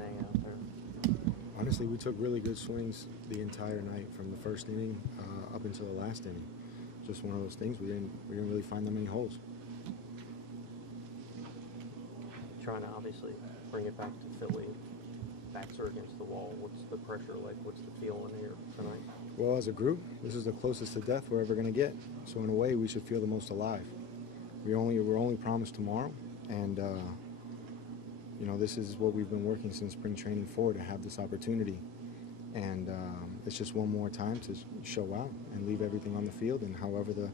inning out there? Honestly, we took really good swings the entire night, from the first inning up until the last inning. Just one of those things. We didn't really find that many holes. Trying to obviously bring it back to Philly. Backs are against the wall. What's the pressure like? What's the feel in here tonight? Well, as a group, this is the closest to death we're ever going to get. So in a way, we should feel the most alive. We're only promised tomorrow, and you know, this is what we've been working since spring training for, to have this opportunity. And it's just one more time to show out and leave everything on the field, and however the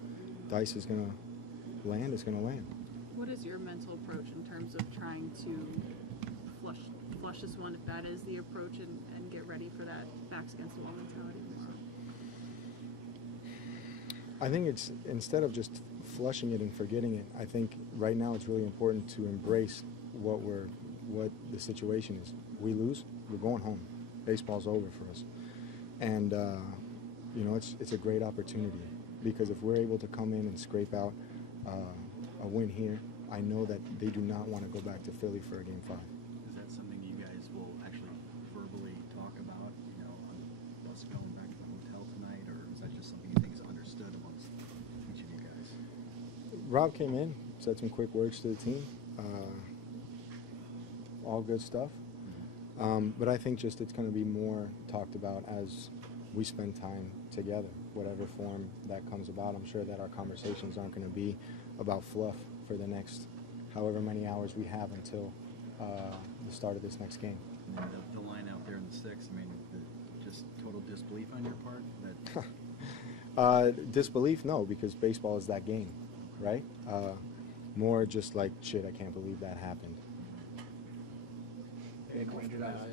dice is going to land, it's going to land. What is your mental approach in terms of trying to flush this one, if that is the approach, and get ready for that backs against the wall mentality? I think it's, instead of just flushing it and forgetting it, I think right now it's really important to embrace what the situation is. We lose, we're going home. Baseball's over for us. And you know, it's a great opportunity, because if we're able to come in and scrape out a win here, I know that they do not want to go back to Philly for a Game 5. Is that something you guys will actually verbally talk about, you know, on us going back to the hotel tonight, or is that just something you think is understood amongst each of you guys? Rob came in, said some quick words to the team. All good stuff. But I think just it's going to be more talked about as we spend time together, whatever form that comes about. I'm sure that our conversations aren't going to be about fluff for the next however many hours we have until the start of this next game. And the line out there in the sixth, I mean, just total disbelief on your part? That Disbelief, no, because baseball is that game, right? More just like, shit, I can't believe that happened. I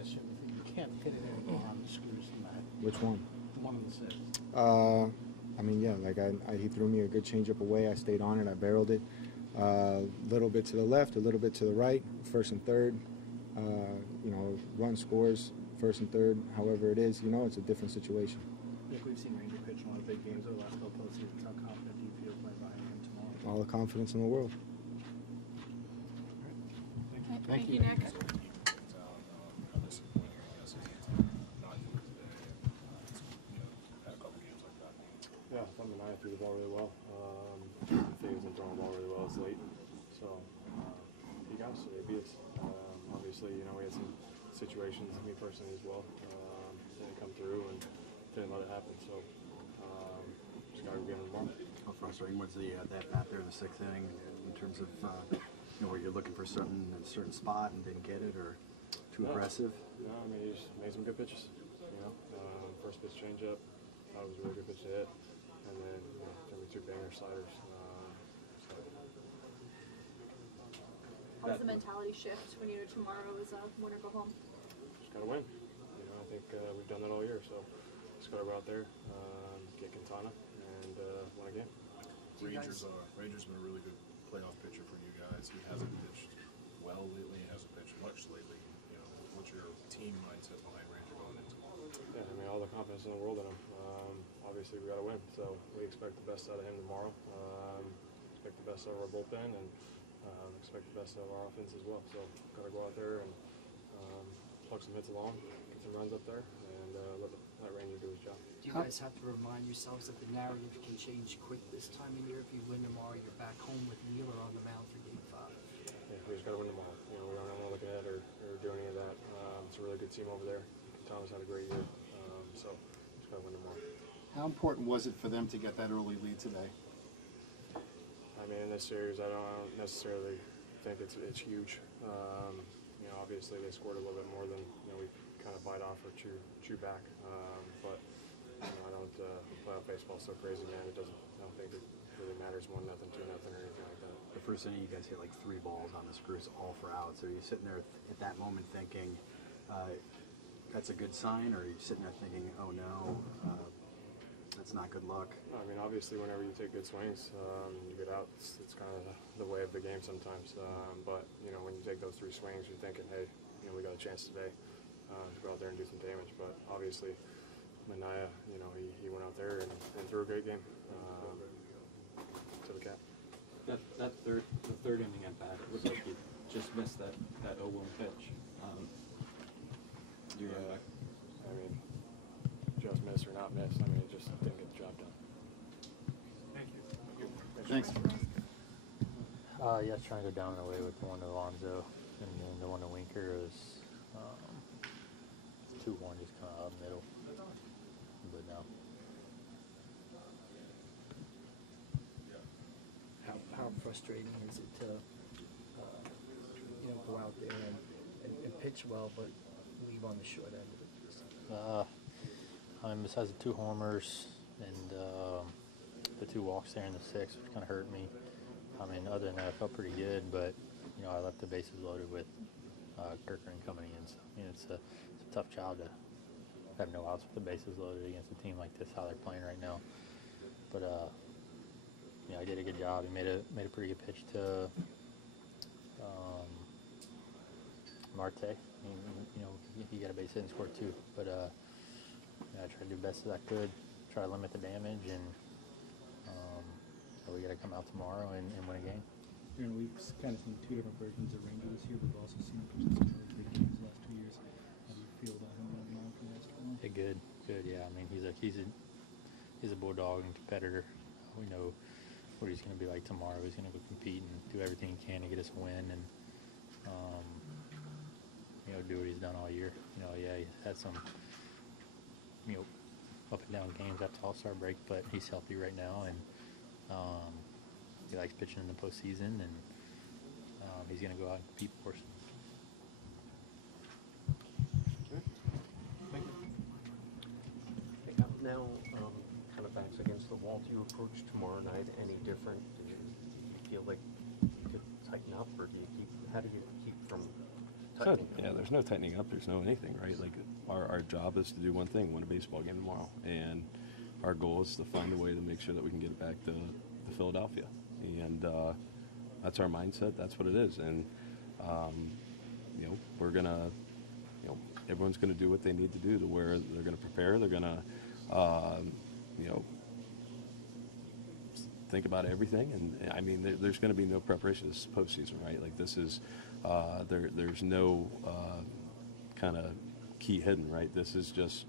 assume you can't hit it anymore on the screws tonight. Which one? The one on the sixth. I mean, yeah, like he threw me a good changeup away. I stayed on it. I barreled it. A little bit to the left, a little bit to the right, first and third. You know, run scores, first and third. However it is, you know, it's a different situation. Nick, we've seen Ranger pitch in a lot of big games over the last couple of seasons. How confident do you feel playing behind him tomorrow? All the confidence in the world. Thank you, Nick. Yeah, I thought Mania threw the ball really well. Phillies been throwing the ball really well as late. So he got us, so they beat us. Obviously, you know, we had some situations, me personally as well, didn't come through and didn't let it happen. So just got to get them tomorrow. How frustrating was that bat there in the sixth inning in terms of you know, where you're looking for something in a certain spot and didn't get it, or too aggressive? No, I mean, he just made some good pitches. You know, first pitch changeup, thought it was a really good pitch to hit, and then you know, threw me two banger sliders. How does the mentality shift when you know tomorrow is a win or go home? Just gotta win. You know, I think we've done that all year, so just gotta go out there, get Quintana, and win a game. Rangers been a really good playoff pitcher for you guys. He hasn't pitched well lately. He hasn't pitched much lately. You know, what's your team mindset behind Ranger going into tomorrow? Yeah, I mean, all the confidence in the world in him. Obviously, we got to win, so we expect the best out of him tomorrow. Expect the best out of our bullpen, and expect the best out of our offense as well. So, got to go out there and plug some hits along, get some runs up there, and let Ranger do his job. Do you guys have to remind yourselves that the narrative can change quick this time of year? If you win tomorrow, you're back home with Wheeler on the mound for Game 5. Yeah, we just got to win tomorrow. You know, we don't want to look ahead or do any of that. It's a really good team over there. Thomas had a great year, so just got to win tomorrow. How important was it for them to get that early lead today? I mean, in this series, I don't necessarily think it's huge. You know, obviously they scored a little bit more than we kind of bite off or chew back. But you know, I don't. Playoff baseball's so crazy, man. I don't think it really matters 1-0, 2-0, or anything like that. The first inning, you guys hit like 3 balls on the screws, all for outs. Are you sitting there at that moment thinking that's a good sign, or are you sitting there thinking, oh no, that's not good luck? I mean, obviously, whenever you take good swings, you get out. It's kind of the way of the game sometimes. But you know, when you take those 3 swings, you're thinking, hey, you know, we got a chance today to go out there and do some damage. But obviously, Mania, you know, he went out there and threw a great game to the cap. The third inning at bat, it looked like you just missed that 0-1 pitch. to run back? I mean, just miss or not miss. I mean, it just didn't get the job done. Thank you. Thanks. Yeah, trying to go down and away with the one to Alonzo, and then the one to Winker was 2-1, just kind of up middle. But no. How frustrating is it to, go out there and pitch well, but leave on the short end of it? Besides the 2 homers and the 2 walks there in the 6th, which kind of hurt me. I mean, other than that, I felt pretty good, but I left the bases loaded with Kirkland coming in. So it's a tough job to have no outs with the bases loaded against a team like this, how they're playing right now. But I did a good job. He made a pretty good pitch to Marte. He got a base hit and scored 2. But I tried to do the best as I could, try to limit the damage, and so we got to come out tomorrow and win a game. We've kind of seen 2 different versions of Ranger this year. We've also seen him pitch some really big games the last 2 years. How do you feel about him right now for the last 2 months? Yeah, good. Yeah, I mean, he's a bulldog and competitor. We know what he's going to be like tomorrow. He's going to go compete and do everything he can to get us a win, and do what he's done all year. He had some up and down games after All-Star break, but he's healthy right now, and he likes pitching in the postseason, and he's going to go out and compete for us. Now, kind of backs against the wall. Do you approach tomorrow night any different? Do you feel like you could tighten up, or how do you keep from tightening up? Yeah, there's no tightening up. There's no anything, right? Like, our job is to do one thing, win a baseball game tomorrow. And our goal is to find a way to make sure that we can get it back to Philadelphia. And that's our mindset. That's what it is. And, we're going to, everyone's going to do what they need to do to where they're going to prepare. They're going to, think about everything. And, I mean, there's going to be no preparation. This is postseason, right? Like, this is, there's no kind of key hidden, right? This is just,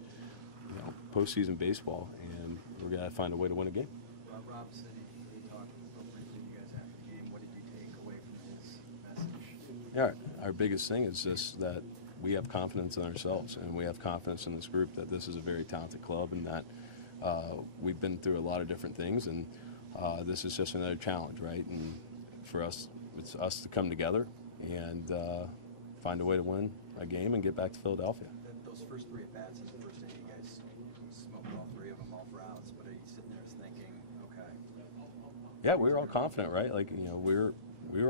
postseason baseball, and we're going to find a way to win a game. Rob said he talked briefly to you guys after the game. What did you take away from his message? Yeah, our biggest thing is just that we have confidence in ourselves, and we have confidence in this group that this is a very talented club, and that we've been through a lot of different things, and this is just another challenge, right? And for us, it's us to come together and find a way to win a game and get back to Philadelphia. Those first 3 at-bats in the first inning, you guys smoked all 3 of them, all for outs, but are you sitting there thinking, okay? Yeah, we were all confident, right? Like, we were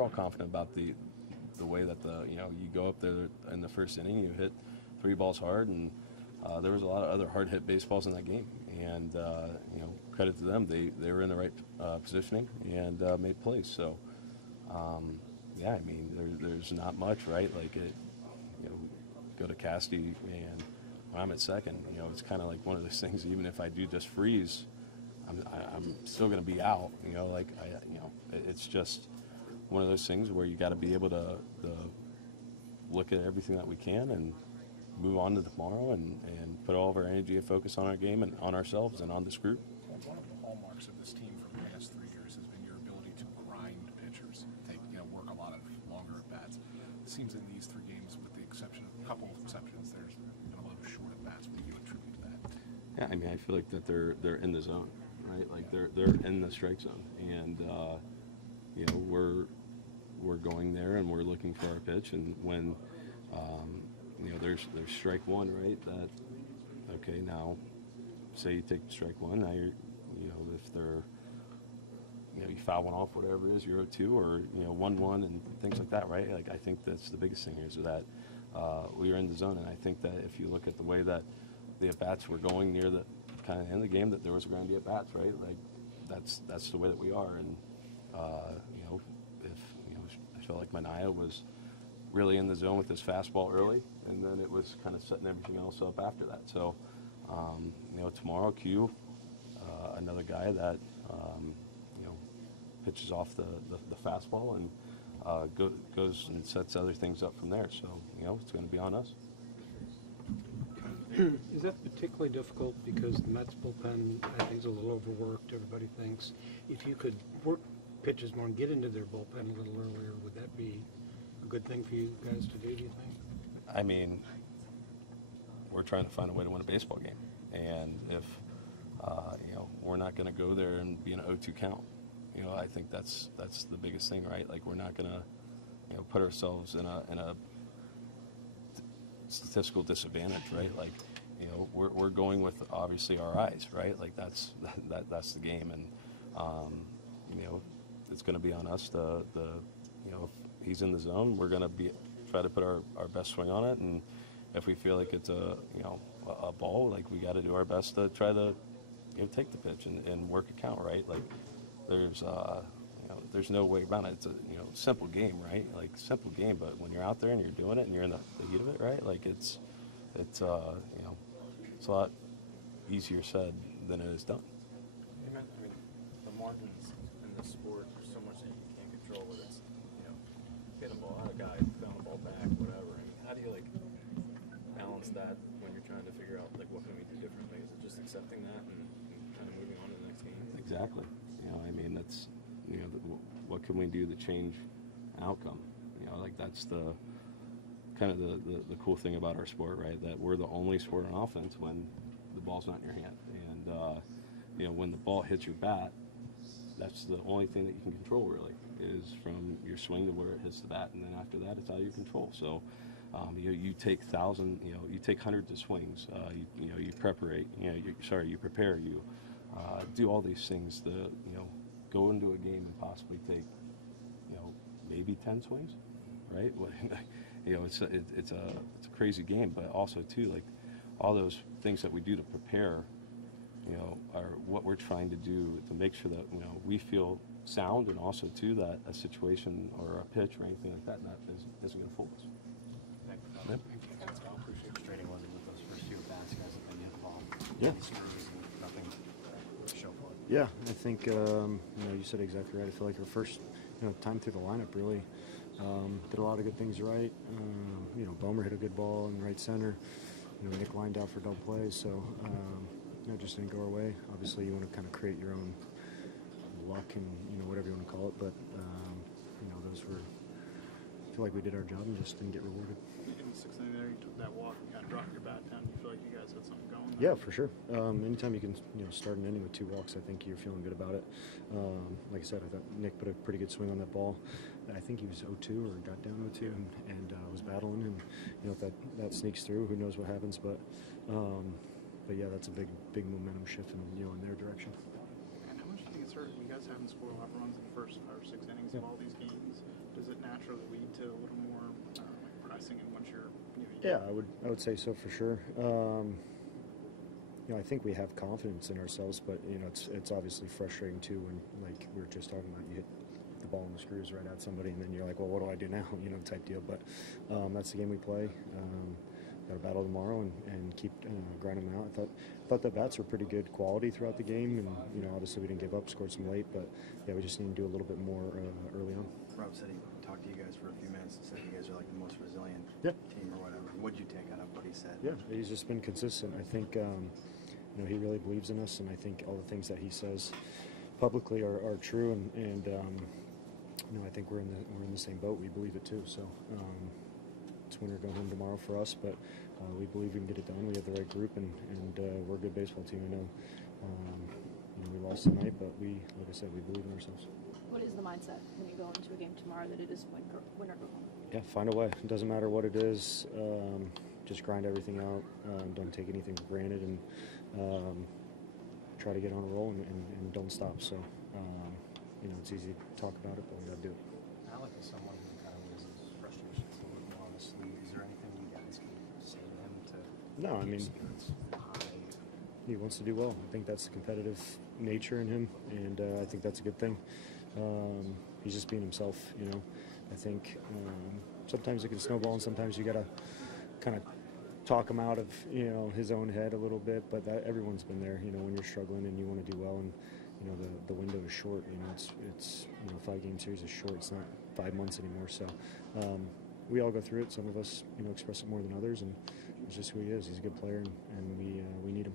all confident about the way that you go up there in the first inning, you hit 3 balls hard, and there was a lot of other hard hit baseballs in that game, and credit to them, they were in the right positioning and made plays. So yeah, I mean, there's not much, right? Like, go to Cassidy, and when I'm at second, it's kind of like one of those things. Even if I do just freeze, I'm still going to be out. It's just one of those things where you got to be able to look at everything that we can and move on to tomorrow and put all of our energy and focus on our game and on ourselves and on this group. One of the hallmarks of this team for the past 3 years has been your ability to grind pitchers, work a lot of longer at bats. It seems in these 3 games, with the exception of a couple of exceptions, there's been a lot of short at bats. What do you attribute to that? Yeah, I mean, I feel like that they're in the zone, right? Like, they're in the strike zone, and we're going there and we're looking for our pitch, and when there's strike 1, right? That, okay, now say you take strike 1, now you're if they're you foul one off, whatever it is, 0-2 or 1-1 and things like that, right? Like, I think that's the biggest thing is that we are in the zone, and I think that if you look at the way that the at bats were going near the kind of end of the game, that there was going to be at bats, right? Like, that's the way that we are, and I felt like Manaea was really in the zone with his fastball early, and then it was kind of setting everything else up after that. So, tomorrow, Q, another guy that, pitches off the fastball and goes and sets other things up from there. So, it's going to be on us. Is that particularly difficult because the Mets bullpen, I think, is a little overworked, everybody thinks? If you could work pitchers more and get into their bullpen a little earlier, would that be a good thing for you guys to do, do you think? I mean, we're trying to find a way to win a baseball game. And if, we're not going to go there and be an 0-2 count. I think that's the biggest thing, right? Like, we're not going to, put ourselves in a statistical disadvantage, right? Like, we're going with obviously our eyes, right? Like, that's the game. And, it's going to be on us if he's in the zone, we're going to try to put our best swing on it. And if we feel like it's a ball, like, we got to do our best to try to take the pitch and work a count, right? Like, there's no way around it. It's a simple game, right? Like, simple game, but when you're out there and you're doing it and you're in the heat of it, right? Like, it's a lot easier said than it is done. I mean, the margins in this sport, there's so much that you can't control. Whether it's hit a ball out, a guy found the ball back, whatever. I mean, how do you balance that when you're trying to figure out what can we do differently? Is it just accepting that and kind of moving on to the next game? Exactly. I mean, that's what can we do to change an outcome? That's the kind of the cool thing about our sport, right? That we're the only sport on offense when the ball's not in your hand, and when the ball hits your bat, that's the only thing that you can control, really, is from your swing to where it hits the bat, and then after that, it's out of your control. So, you take you take hundreds of swings. You prepare. You prepare. You do all these things to go into a game and possibly take maybe 10 swings, right? It's a crazy game, but also too, like, all those things that we do to prepare, are what we're trying to do to make sure that we feel sound, and also too that a situation or a pitch or anything like that isn't going to fool us. How frustrating was it with those first few bats, guys, that they involved? Yeah. Screws and nothing to show for it. Yeah, I think you said exactly right. I feel like our first time through the lineup really did a lot of good things right. Bomer hit a good ball in right center. Nick lined out for double plays, so it just didn't go our way. Obviously, you want to kind of create your own luck and whatever you want to call it, but those were. I feel like we did our job and just didn't get rewarded. In the sixth inning there, you took that walk and kind of dropped your bat down. You feel like you guys had something going? Yeah, for sure. Anytime you can start an inning with 2 walks, I think you're feeling good about it. Like I said, I thought Nick put a pretty good swing on that ball. I think he was 0-2 or got down 0-2 and was battling. And if that sneaks through, who knows what happens? But yeah, that's a big momentum shift in their direction. And how much do you think it's hurt? You guys haven't scored a lot of runs in the first 5 or 6 innings of all these games. Does it naturally lead to a little more pressing? And once you're yeah, I would say so for sure. I think we have confidence in ourselves, but it's obviously frustrating too when, like we were just talking about, you hit the ball in the screws right at somebody, and then you're like, well, what do I do now? Type deal. But that's the game we play. Got to battle tomorrow and keep grinding them out. I thought the bats were pretty good quality throughout the game, and obviously we didn't give up, scored some late, but yeah, we just need to do a little bit more early on. Rob said he talked to you guys for a few minutes and said you guys are like the most resilient team or whatever. What'd you take out of what he said? Yeah, he's just been consistent. I think he really believes in us, and I think all the things that he says publicly are true, and I think we're in the same boat. We believe it too. So it's win or go home tomorrow for us, but we believe we can get it done. We have the right group, and we're a good baseball team. I know we lost tonight, but like I said, we believe in ourselves. What is the mindset when you go into a game tomorrow that it is win or go home? Yeah, find a way. It doesn't matter what it is. Just grind everything out. Don't take anything for granted, and try to get on a roll and don't stop. So, it's easy to talk about it, but we got to do it. Alec is someone who kind of loses frustrations a little more on the sleeve. Is there anything you guys can say to him to No, I mean, spirits high? he wants to do well. I think that's the competitive nature in him, and I think that's a good thing. He's just being himself, I think sometimes it can snowball, and sometimes you got to kind of talk him out of, his own head a little bit, but everyone's been there, when you're struggling and you want to do well, and, the window is short, it's 5-game series is short. It's not 5 months anymore. So, we all go through it. Some of us, express it more than others, and it's just who he is. He's a good player, and we need him.